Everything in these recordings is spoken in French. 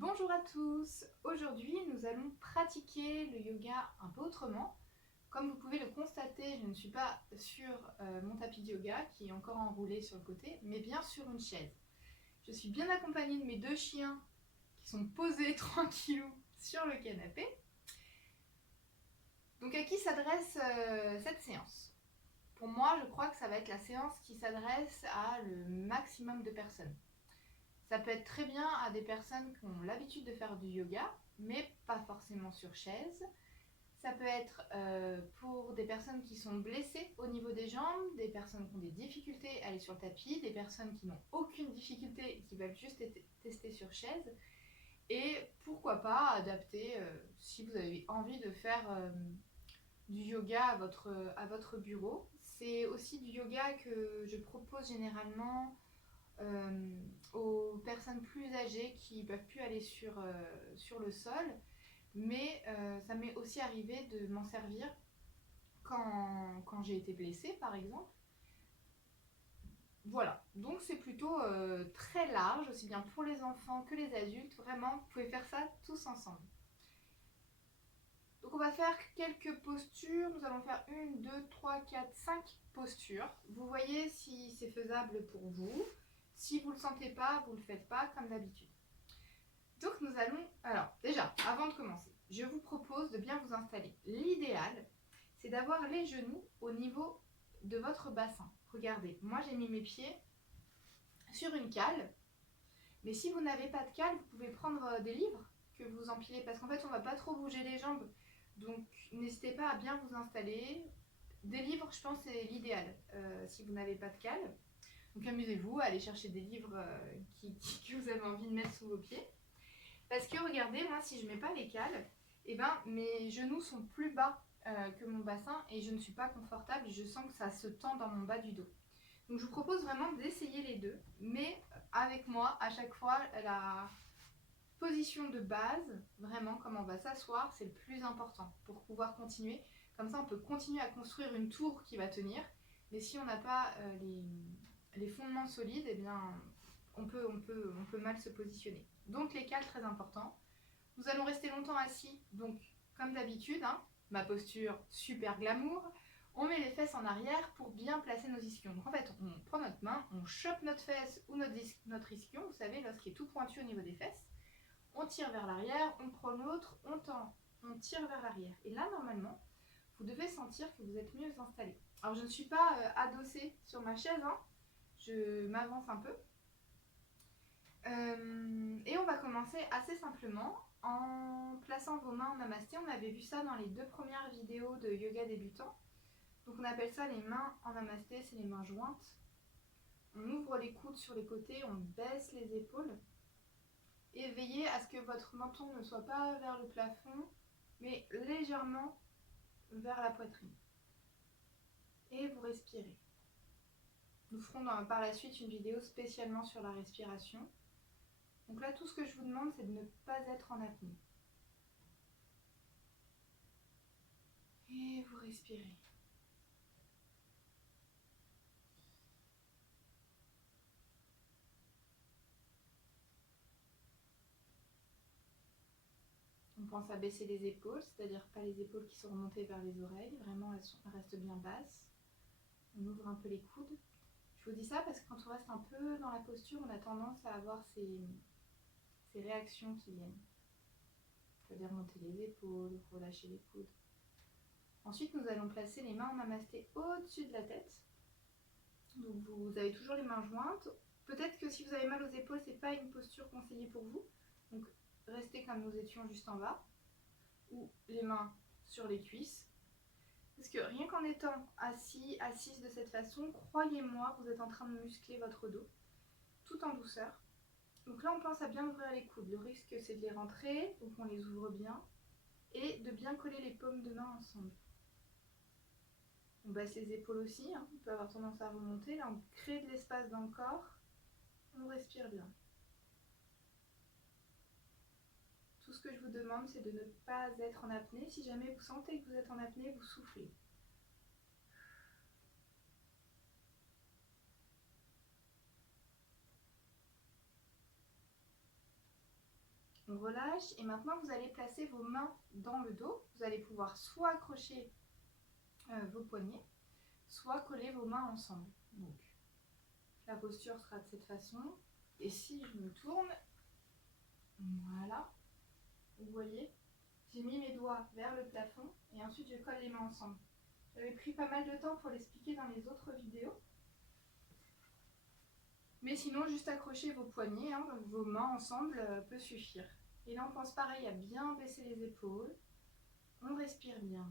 Bonjour à tous, aujourd'hui nous allons pratiquer le yoga un peu autrement. Comme vous pouvez le constater, je ne suis pas sur mon tapis de yoga qui est encore enroulé sur le côté, mais bien sur une chaise. Je suis bien accompagnée de mes deux chiens qui sont posés tranquillou sur le canapé. Donc à qui s'adresse cette séance? Pour moi, je crois que ça va être la séance qui s'adresse à le maximum de personnes. Ça peut être très bien à des personnes qui ont l'habitude de faire du yoga, mais pas forcément sur chaise. Ça peut être pour des personnes qui sont blessées au niveau des jambes, des personnes qui ont des difficultés à aller sur le tapis, des personnes qui n'ont aucune difficulté et qui veulent juste tester sur chaise. Et pourquoi pas adapter, si vous avez envie de faire du yoga à votre bureau. C'est aussi du yoga que je propose généralement aux personnes plus âgées qui ne peuvent plus aller sur le sol. Mais ça m'est aussi arrivé de m'en servir quand j'ai été blessée, par exemple. Voilà, donc c'est plutôt très large, aussi bien pour les enfants que les adultes. Vraiment, vous pouvez faire ça tous ensemble. Donc on va faire quelques postures. Nous allons faire 1, 2, 3, 4, 5 postures. Vous voyez si c'est faisable pour vous. Si vous ne le sentez pas, vous ne le faites pas comme d'habitude. Donc nous allons... Alors déjà, avant de commencer, je vous propose de bien vous installer. L'idéal, c'est d'avoir les genoux au niveau de votre bassin. Regardez, moi j'ai mis mes pieds sur une cale. Mais si vous n'avez pas de cale, vous pouvez prendre des livres que vous empilez. Parce qu'en fait, on ne va pas trop bouger les jambes. Donc n'hésitez pas à bien vous installer. Des livres, je pense, c'est l'idéal si vous n'avez pas de cale. Donc amusez-vous à aller chercher des livres que vous avez envie de mettre sous vos pieds. Parce que regardez, moi si je ne mets pas les cales, eh ben, mes genoux sont plus bas que mon bassin et je ne suis pas confortable et je sens que ça se tend dans mon bas du dos. Donc je vous propose vraiment d'essayer les deux, mais avec moi à chaque fois la position de base, vraiment comme on va s'asseoir, c'est le plus important pour pouvoir continuer. Comme ça on peut continuer à construire une tour qui va tenir, mais si on n'a pas les fondements solides, eh bien on peut mal se positionner. Donc les cales, très important. Nous allons rester longtemps assis, donc comme d'habitude, hein, ma posture super glamour. On met les fesses en arrière pour bien placer nos ischions. Donc en fait, on prend notre main, on chope notre fesse ou notre ischion, vous savez, lorsqu'il est tout pointu au niveau des fesses. On tire vers l'arrière, on prend l'autre, on tend, on tire vers l'arrière. Et là, normalement, vous devez sentir que vous êtes mieux installé. Alors je ne suis pas adossée sur ma chaise, hein. Je m'avance un peu. Et on va commencer assez simplement en plaçant vos mains en namasté. On avait vu ça dans les 2 premières vidéos de yoga débutant. Donc on appelle ça les mains en namasté, c'est les mains jointes. On ouvre les coudes sur les côtés, on baisse les épaules. Et veillez à ce que votre menton ne soit pas vers le plafond, mais légèrement vers la poitrine. Et vous respirez. Nous ferons par la suite une vidéo spécialement sur la respiration. Donc là, tout ce que je vous demande, c'est de ne pas être en apnée. Et vous respirez. On pense à baisser les épaules, c'est-à-dire pas les épaules qui sont remontées vers les oreilles, vraiment elles restent bien basses. On ouvre un peu les coudes. Je vous dis ça parce que quand on reste un peu dans la posture, on a tendance à avoir ces réactions qui viennent. C'est-à-dire monter les épaules, relâcher les coudes. Ensuite, nous allons placer les mains en namasté au-dessus de la tête. Donc vous avez toujours les mains jointes. Peut-être que si vous avez mal aux épaules, ce n'est pas une posture conseillée pour vous. Donc restez comme nous étions juste en bas. Ou les mains sur les cuisses. Parce que rien qu'en étant assise de cette façon, croyez-moi, vous êtes en train de muscler votre dos, tout en douceur. Donc là, on pense à bien ouvrir les coudes. Le risque, c'est de les rentrer, donc on les ouvre bien. Et de bien coller les paumes de main ensemble. On baisse les épaules aussi, hein. On peut avoir tendance à remonter. Là, on crée de l'espace dans le corps. On respire bien. Tout ce que je vous demande, c'est de ne pas être en apnée. Si jamais vous sentez que vous êtes en apnée, vous soufflez. On relâche et maintenant vous allez placer vos mains dans le dos. Vous allez pouvoir soit accrocher vos poignets, soit coller vos mains ensemble. Donc la posture sera de cette façon. Et si je me tourne, voilà, vous voyez, j'ai mis mes doigts vers le plafond et ensuite je colle les mains ensemble. J'avais pris pas mal de temps pour l'expliquer dans les autres vidéos. Mais sinon, juste accrocher vos poignets, hein, vos mains ensemble peut suffire. Et là, on pense pareil à bien baisser les épaules. On respire bien.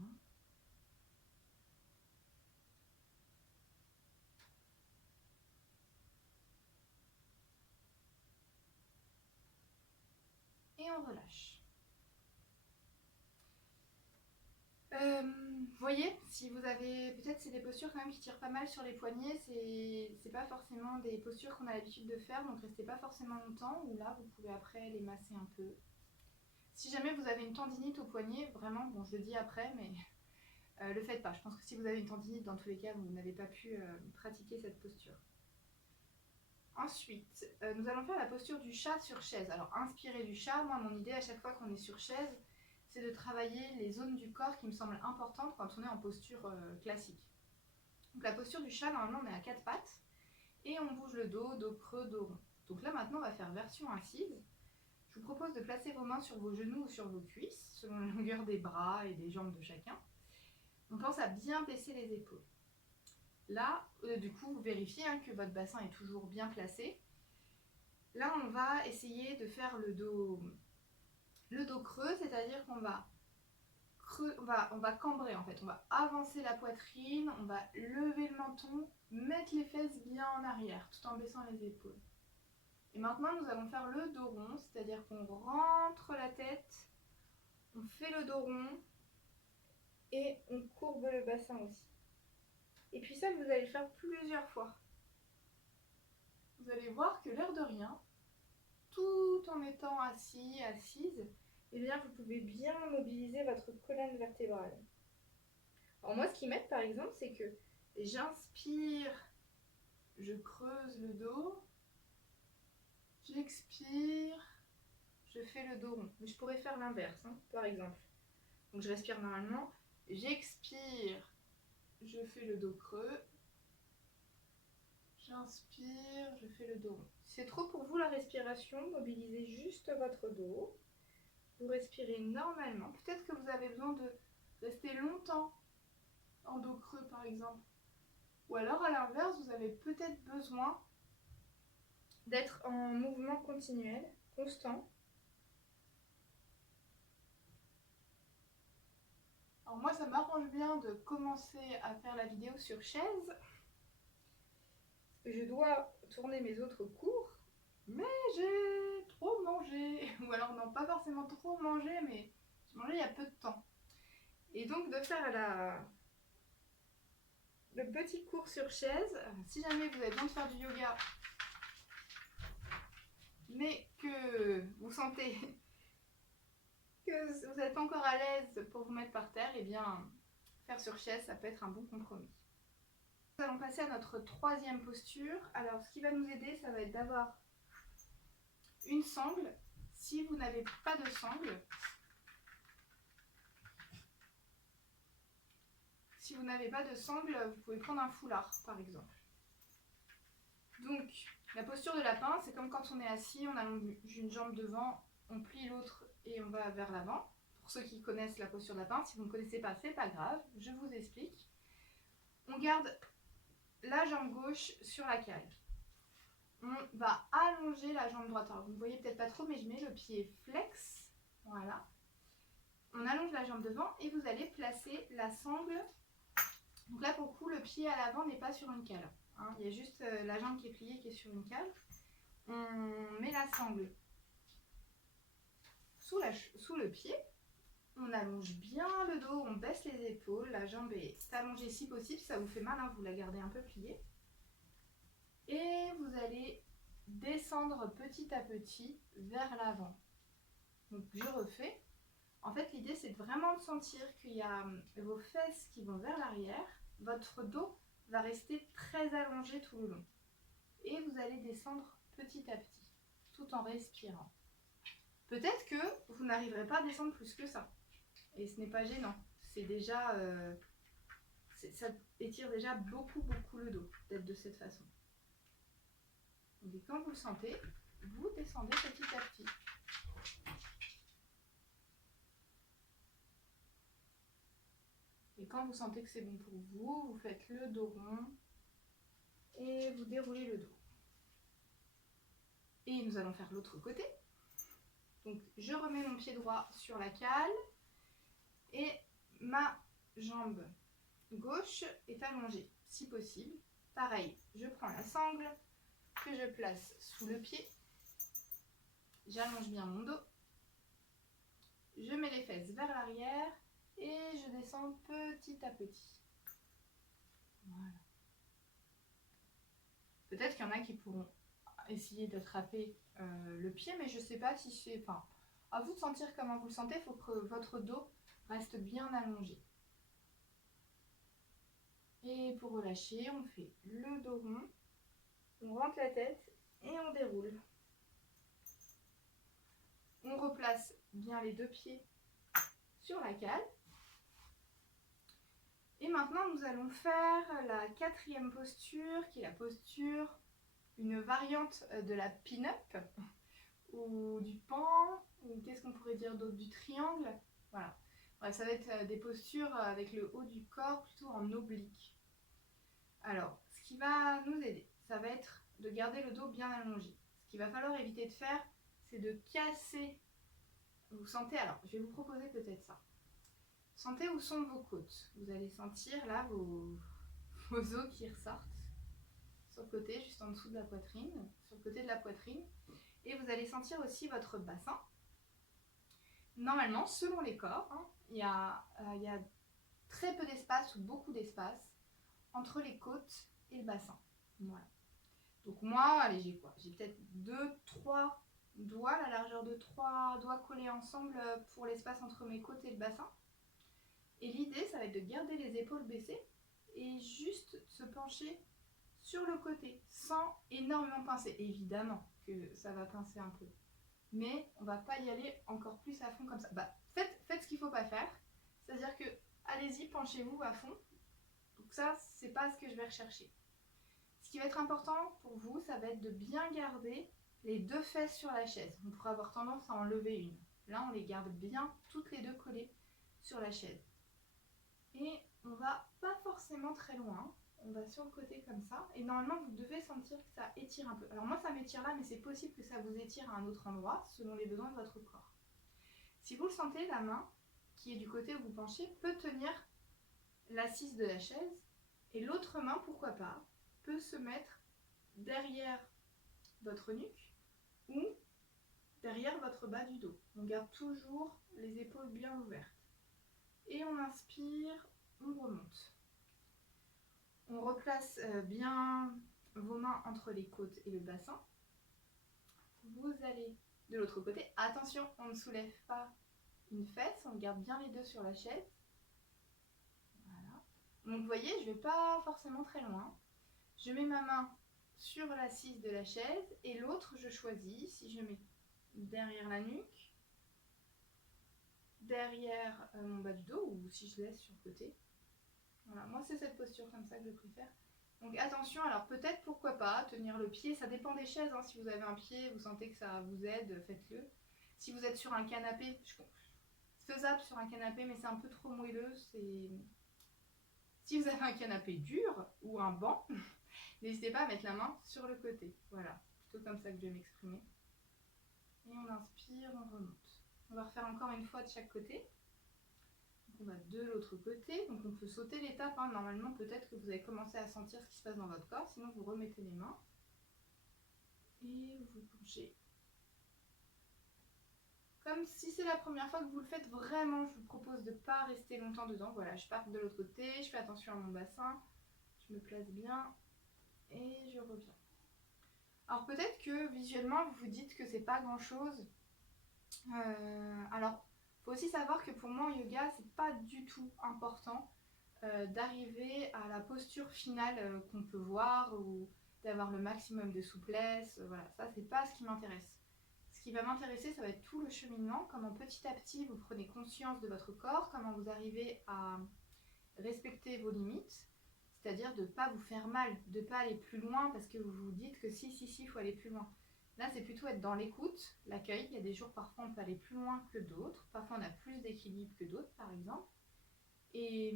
Et on relâche. Vous voyez, si vous avez, peut-être c'est des postures quand même qui tirent pas mal sur les poignets, c'est pas forcément des postures qu'on a l'habitude de faire, donc restez pas forcément longtemps, ou là vous pouvez après les masser un peu. Si jamais vous avez une tendinite au poignet, vraiment, bon je le dis après, mais le faites pas. Je pense que si vous avez une tendinite, dans tous les cas, vous n'avez pas pu pratiquer cette posture. Ensuite, nous allons faire la posture du chat sur chaise. Alors, inspirez du chat. Moi, mon idée à chaque fois qu'on est sur chaise, c'est de travailler les zones du corps qui me semblent importantes quand on est en posture classique. Donc, la posture du chat, normalement, on est à 4 pattes et on bouge le dos, dos creux, dos rond. Donc là, maintenant, on va faire version assise. Je vous propose de placer vos mains sur vos genoux ou sur vos cuisses, selon la longueur des bras et des jambes de chacun. On pense à bien baisser les épaules. Là, du coup, vous vérifiez que votre bassin est toujours bien placé. Là, on va essayer de faire le dos creux, c'est-à-dire qu'on va on va cambrer en fait. On va avancer la poitrine, on va lever le menton, mettre les fesses bien en arrière, tout en baissant les épaules. Et maintenant, nous allons faire le dos rond, c'est-à-dire qu'on rentre la tête, on fait le dos rond et on courbe le bassin aussi. Et puis ça, vous allez le faire plusieurs fois. Vous allez voir que l'air de rien, tout en étant assis, assise, eh bien vous pouvez bien mobiliser votre colonne vertébrale. Alors moi, ce qui m'aide par exemple, c'est que j'inspire, je creuse le dos, j'expire, je fais le dos rond. Mais je pourrais faire l'inverse, par exemple. Donc je respire normalement, j'expire, je fais le dos creux, j'inspire, je fais le dos rond. Si c'est trop pour vous la respiration, mobilisez juste votre dos. Vous respirez normalement. Peut-être que vous avez besoin de rester longtemps en dos creux par exemple. Ou alors à l'inverse, vous avez peut-être besoin d'être en mouvement continuel, constant. Alors moi, ça m'arrange bien de commencer à faire la vidéo sur chaise. Parce que je dois tourner mes autres cours. Mais j'ai trop mangé. Ou alors non, pas forcément trop mangé, mais j'ai mangé il y a peu de temps. Et donc de faire le petit cours sur chaise, si jamais vous avez besoin de faire du yoga, mais que vous sentez que vous n'êtes pas encore à l'aise pour vous mettre par terre, et bien faire sur chaise, ça peut être un bon compromis. Nous allons passer à notre troisième posture. Alors ce qui va nous aider, ça va être d'avoir une sangle. Si vous n'avez pas de sangle, vous pouvez prendre un foulard par exemple. Donc la posture de lapin, c'est comme quand on est assis, on allonge une jambe devant, on plie l'autre et on va vers l'avant. Pour ceux qui connaissent la posture de lapin, si vous ne connaissez pas, c'est pas grave, je vous explique. On garde la jambe gauche sur la cale. On va allonger la jambe droite. Alors vous ne voyez peut-être pas trop, mais je mets le pied flex. Voilà. On allonge la jambe devant et vous allez placer la sangle. Donc là, pour le coup, le pied à l'avant n'est pas sur une cale. Il y a juste la jambe qui est pliée qui est sur une cale. On met la sangle sous le pied. On allonge bien le dos, on baisse les épaules, la jambe est allongée si possible, si ça vous fait mal, vous la gardez un peu pliée. Et vous allez descendre petit à petit vers l'avant. Donc je refais. En fait, l'idée c'est vraiment de sentir qu'il y a vos fesses qui vont vers l'arrière, votre dos va rester très allongé tout le long. Et vous allez descendre petit à petit, tout en respirant. Peut-être que n'arriverez pas à descendre plus que ça. Et ce n'est pas gênant. C'est déjà... ça étire déjà beaucoup le dos d'être de cette façon. Et quand vous le sentez, vous descendez petit à petit. Et quand vous sentez que c'est bon pour vous, vous faites le dos rond et vous déroulez le dos. Et nous allons faire l'autre côté. Donc je remets mon pied droit sur la cale et ma jambe gauche est allongée, si possible. Pareil, je prends la sangle que je place sous le pied. J'allonge bien mon dos. Je mets les fesses vers l'arrière et je descends petit à petit. Voilà. Peut-être qu'il y en a qui pourront essayer d'attraper le pied, mais je ne sais pas si c'est... Enfin, à vous de sentir comment vous le sentez. Il faut que votre dos reste bien allongé. Et pour relâcher, on fait le dos rond, on rentre la tête et on déroule. On replace bien les deux pieds sur la cale. Et maintenant, nous allons faire la quatrième posture, qui est la posture, une variante de la pin-up, ou du pan, ou qu'est-ce qu'on pourrait dire d'autre, du triangle. Voilà. Ouais, ça va être des postures avec le haut du corps plutôt en oblique. Alors, ce qui va nous aider, ça va être de garder le dos bien allongé. Ce qu'il va falloir éviter de faire, c'est de casser. Vous sentez, alors, je vais vous proposer peut-être ça. Sentez où sont vos côtes. Vous allez sentir là vos os qui ressortent sur le côté, juste en dessous de la poitrine, sur le côté de la poitrine. Et vous allez sentir aussi votre bassin. Normalement, selon les corps, hein, il y a très peu d'espace ou beaucoup d'espace entre les côtes et le bassin. Voilà. Donc moi, allez, j'ai quoi? J'ai peut-être 2-3 doigts, la largeur de 3 doigts collés ensemble pour l'espace entre mes côtes et le bassin. Et l'idée, ça va être de garder les épaules baissées et juste se pencher sur le côté, sans énormément pincer. Évidemment que ça va pincer un peu, mais on va pas y aller encore plus à fond comme ça. Bah, faites ce qu'il faut pas faire, c'est-à-dire que allez-y, penchez-vous à fond. Donc ça, c'est pas ce que je vais rechercher. Ce qui va être important pour vous, ça va être de bien garder les deux fesses sur la chaise. On pourrait avoir tendance à enlever une. Là, on les garde bien, toutes les deux collées sur la chaise. Et on va pas forcément très loin. On va sur le côté comme ça. Et normalement, vous devez sentir que ça étire un peu. Alors moi, ça m'étire là, mais c'est possible que ça vous étire à un autre endroit, selon les besoins de votre corps. Si vous le sentez, la main, qui est du côté où vous penchez, peut tenir l'assise de la chaise. Et l'autre main, pourquoi pas, peut se mettre derrière votre nuque ou derrière votre bas du dos. On garde toujours les épaules bien ouvertes. Et on inspire, on remonte. On replace bien vos mains entre les côtes et le bassin. Vous allez de l'autre côté. Attention, on ne soulève pas une fesse, on garde bien les deux sur la chaise. Voilà. Donc vous voyez, je ne vais pas forcément très loin. Je mets ma main sur l'assise de la chaise et l'autre, je choisis si je mets derrière la nuque, derrière mon bas du dos ou si je laisse sur le côté. Voilà, moi c'est cette posture comme ça que je préfère. Donc attention, alors peut-être pourquoi pas tenir le pied, ça dépend des chaises, hein. Si vous avez un pied, vous sentez que ça vous aide, faites-le. Si vous êtes sur un canapé, c'est faisable sur un canapé, mais c'est un peu trop moelleux. Si vous avez un canapé dur ou un banc, n'hésitez pas à mettre la main sur le côté. Voilà, plutôt comme ça que je vais m'exprimer. Et on inspire, on remonte. On va refaire encore une fois de chaque côté. On va de l'autre côté, donc on peut sauter l'étape, hein. Normalement peut-être que vous avez commencé à sentir ce qui se passe dans votre corps, sinon vous remettez les mains et vous penchez. Comme si c'est la première fois que vous le faites, vraiment je vous propose de ne pas rester longtemps dedans. Voilà, je pars de l'autre côté, je fais attention à mon bassin, je me place bien et je reviens. Alors peut-être que visuellement vous vous dites que c'est pas grand chose. Alors il faut aussi savoir que pour moi en yoga, c'est pas du tout important d'arriver à la posture finale qu'on peut voir ou d'avoir le maximum de souplesse. Voilà, ça c'est pas ce qui m'intéresse. Ce ce qui va m'intéresser, ça va être tout le cheminement, comment petit à petit vous prenez conscience de votre corps, comment vous arrivez à respecter vos limites, c'est-à-dire de ne pas vous faire mal, de ne pas aller plus loin parce que vous vous dites que si, il faut aller plus loin. Là, c'est plutôt être dans l'écoute, l'accueil. Il y a des jours, parfois, on peut aller plus loin que d'autres. Parfois, on a plus d'équilibre que d'autres, par exemple. Et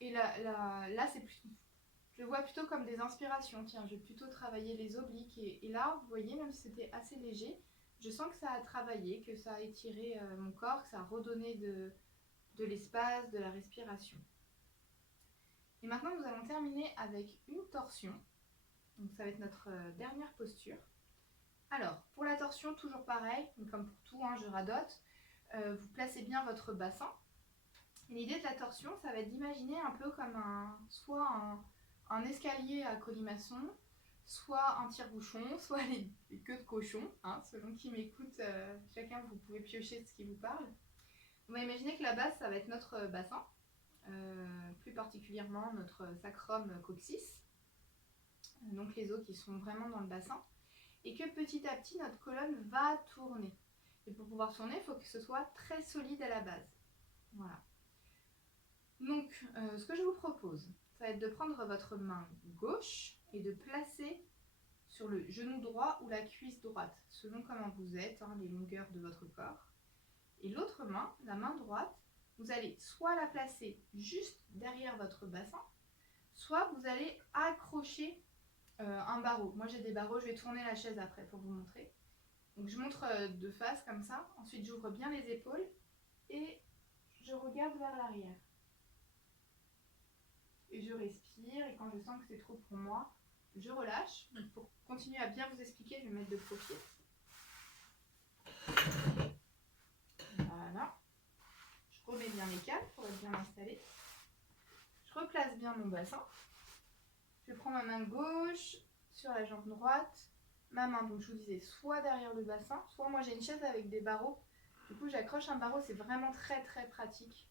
là, c'est plus... Je le vois plutôt comme des inspirations. Tiens, je vais plutôt travailler les obliques. Et là, vous voyez, même si c'était assez léger, je sens que ça a travaillé, que ça a étiré mon corps, que ça a redonné de l'espace, de la respiration. Et maintenant, nous allons terminer avec une torsion. Donc, ça va être notre dernière posture. Alors, pour la torsion, toujours pareil, comme pour tout, je radote. Vous placez bien votre bassin. L'idée de la torsion, ça va être d'imaginer un peu comme soit un escalier à colimaçon, soit un tire-bouchon, soit les queues de cochon. Selon qui m'écoute, chacun, vous pouvez piocher ce qui vous parle. On va imaginer que la base, ça va être notre bassin, plus particulièrement notre sacrum coccyx, donc les os qui sont vraiment dans le bassin, et que petit à petit, notre colonne va tourner. Et pour pouvoir tourner, il faut que ce soit très solide à la base. Voilà. Donc, ce que je vous propose, ça va être de prendre votre main gauche et de placer sur le genou droit ou la cuisse droite, selon comment vous êtes, les longueurs de votre corps. Et l'autre main, la main droite, vous allez soit la placer juste derrière votre bassin, soit vous allez accrocher un barreau. Moi, j'ai des barreaux, je vais tourner la chaise après pour vous montrer. Donc, je montre de face comme ça. Ensuite, j'ouvre bien les épaules et je regarde vers l'arrière. Et je respire, et quand je sens que c'est trop pour moi, je relâche. Donc pour continuer à bien vous expliquer, je vais mettre de profil. Voilà. Je remets bien les câbles pour être bien installé. Je replace bien mon bassin. Je prends ma main gauche sur la jambe droite. Ma main, donc je vous disais, soit derrière le bassin, soit moi j'ai une chaise avec des barreaux. Du coup, j'accroche un barreau, c'est vraiment très très pratique.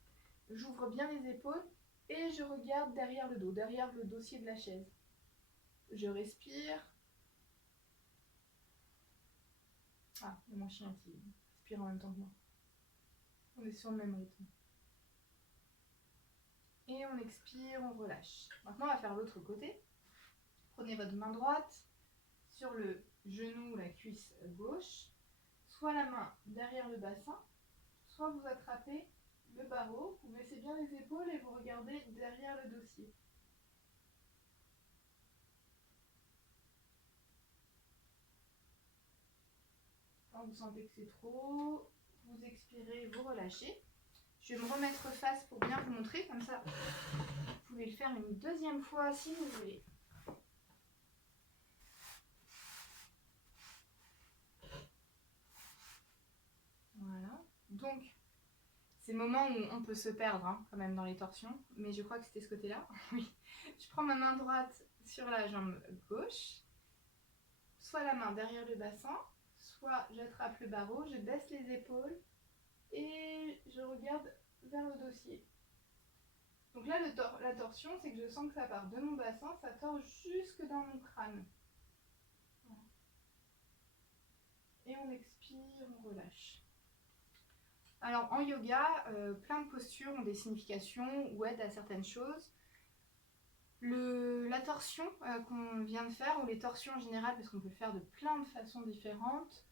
J'ouvre bien les épaules. Et je regarde derrière le dos, derrière le dossier de la chaise. Je respire. Ah, il y a mon chien qui respire en même temps que moi. On est sur le même rythme. Et on expire, on relâche. Maintenant, on va faire l'autre côté. Prenez votre main droite sur le genou ou la cuisse gauche. Soit la main derrière le bassin, soit vous attrapez le barreau, vous baissez bien les épaules et vous regardez derrière le dossier. Quand vous sentez que c'est trop, vous expirez, vous relâchez. Je vais me remettre face pour bien vous montrer, comme ça vous pouvez le faire une deuxième fois si vous voulez. Voilà. Donc, c'est le moment où on peut se perdre quand même dans les torsions, mais je crois que c'était ce côté-là. Oui. Je prends ma main droite sur la jambe gauche, soit la main derrière le bassin, soit j'attrape le barreau, je baisse les épaules et je regarde vers le dossier. Donc là, la torsion, c'est que je sens que ça part de mon bassin, ça tord jusque dans mon crâne. Voilà. Et on expire, on relâche. Alors en yoga, plein de postures ont des significations ou aident à certaines choses. La torsion qu'on vient de faire, ou les torsions en général, parce qu'on peut le faire de plein de façons différentes,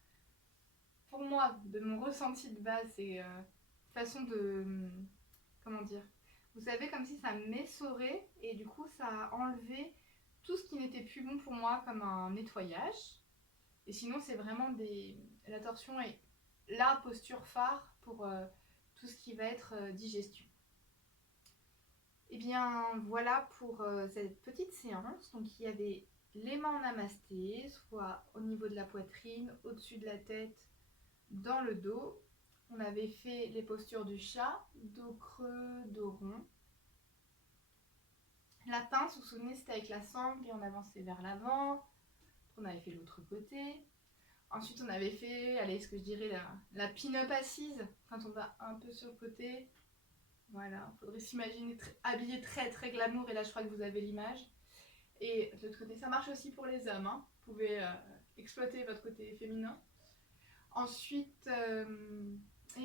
pour moi, de mon ressenti de base, c'est façon de... comment dire, vous savez, comme si ça m'essorait et du coup ça a enlevé tout ce qui n'était plus bon pour moi, comme un nettoyage. Et sinon, c'est vraiment la torsion est la posture phare pour tout ce qui va être digestion. Et bien voilà pour cette petite séance. Donc il y avait les mains en namasté, soit au niveau de la poitrine, au-dessus de la tête, dans le dos. On avait fait les postures du chat, dos creux, dos rond. La pince, vous vous souvenez, c'était avec la sangle et on avançait vers l'avant. On avait fait l'autre côté. Ensuite, on avait fait, allez, ce que je dirais, la pin-up assise, quand on va un peu sur le côté. Voilà, il faudrait s'imaginer habillé très très glamour, et là je crois que vous avez l'image. Et de l'autre côté, ça marche aussi pour les hommes, Vous pouvez exploiter votre côté féminin. Ensuite,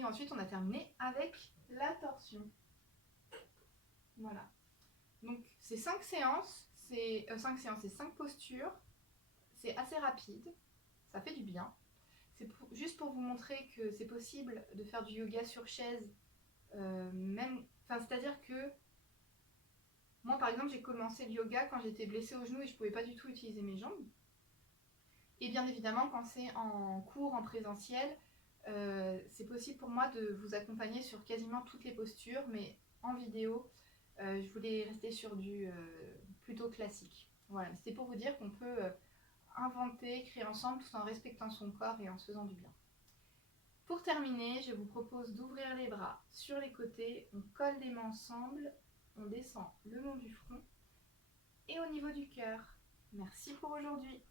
ensuite, on a terminé avec la torsion. Voilà. Donc, c'est 5 séances, c'est 5 postures. C'est assez rapide, ça fait du bien. C'est juste pour vous montrer que c'est possible de faire du yoga sur chaise, c'est-à-dire que moi, par exemple, j'ai commencé le yoga quand j'étais blessée au genou et je ne pouvais pas du tout utiliser mes jambes. Et bien évidemment, quand c'est en cours, en présentiel, c'est possible pour moi de vous accompagner sur quasiment toutes les postures, mais en vidéo, je voulais rester sur du plutôt classique. Voilà, c'était pour vous dire qu'on peut inventer, créer ensemble tout en respectant son corps et en se faisant du bien. Pour terminer, je vous propose d'ouvrir les bras sur les côtés, on colle les mains ensemble, on descend le long du front et au niveau du cœur. Merci pour aujourd'hui.